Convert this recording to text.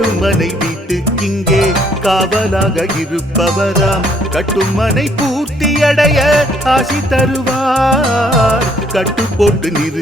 அல்லவா கட்டுமனை வீட்டுக்கிங்கே காவலாக இருப்பவராம். கட்டுமனை பூர்த்தியடைய ஆசி தருவார். கட்டு போட்டு நிறு